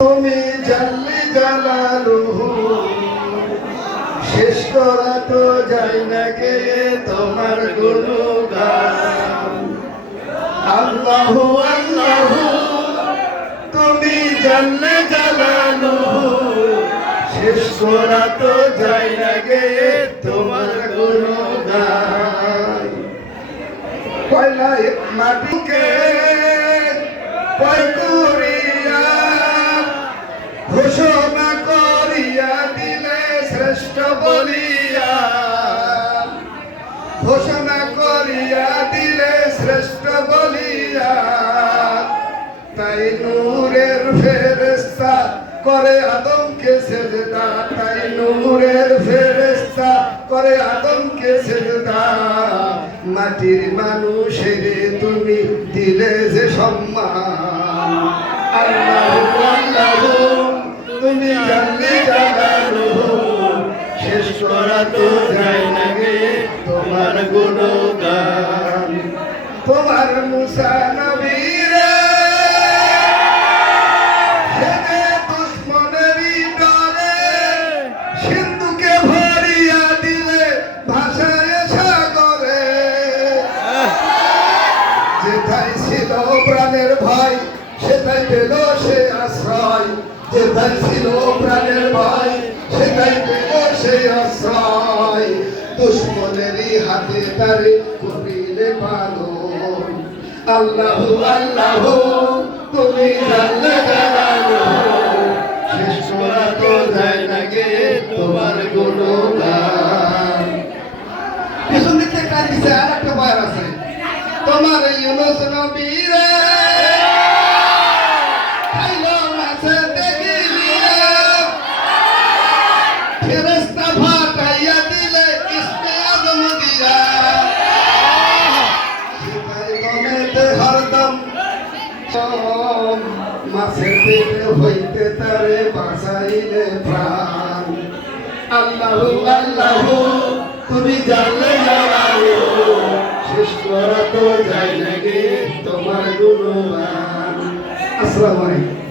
তুমি জাল্লি জালালুহু শেষ করা তো যায় না গে তোমার গুণগান। আল্লাহু আল্লাহু তুমি জাল্লি জালালুহু শেষ করা তো যায় না গে তোমার গুণগান। পয়লা মাটিকে করিয়া ঘোষণা করিয়া দিলে শ্রেষ্ঠ বলিয়া, ঘোষণা করিয়া দিলে শ্রেষ্ঠ বলিয়া, তাই নূরের ফেরেশতা করে আদমকে সেজদা, তাই নূরের ফেরেশতা করে আদমকে সেজদা। মাটির মানুষের তুমি দিলে যে সম্মান। আল্লাহু আল্লাহু তুমি জাল্লি জালালুহু শেষ করা তো যায় না গে তোমার গুণগান। তোমার মুসা নবীরে সেজে দুশ্মনেরই ডরে সিন্ধুকে ভরিয়া দিলে ভাষায় সাগরে। যেথায় ছিল প্রাণের ভয় সেটাই পেল সে আশ্রয়, যেথায় ছিল প্রাণের ভয় সেটাই পেল সে আশ্রয়। দুশ্মনেরই হাতে তারে করিলে পালন। আল্লাহু আল্লাহু তুমি জাল্লি জালালুহু শেষ করা তো যায় না গে তোমার গুণগান। পিছন দিক থেকে কাজ দিছে আর একটা বয়ান আছে। তোমার ইউনুস নবীরে ফেরেশতা ফাটাইয়া দিলে ইসমে আদম দিয়া, সেটাই গমেতে হরদম মাছের পেটে হইতে তারে বাঁচাইলে প্রাণ। আল্লাহু আল্লাহু তুমি জাল্লি জালালুহু শেষ করা তো যায় না গে তোমার গুণগান। আসসালামু আলাইকুম।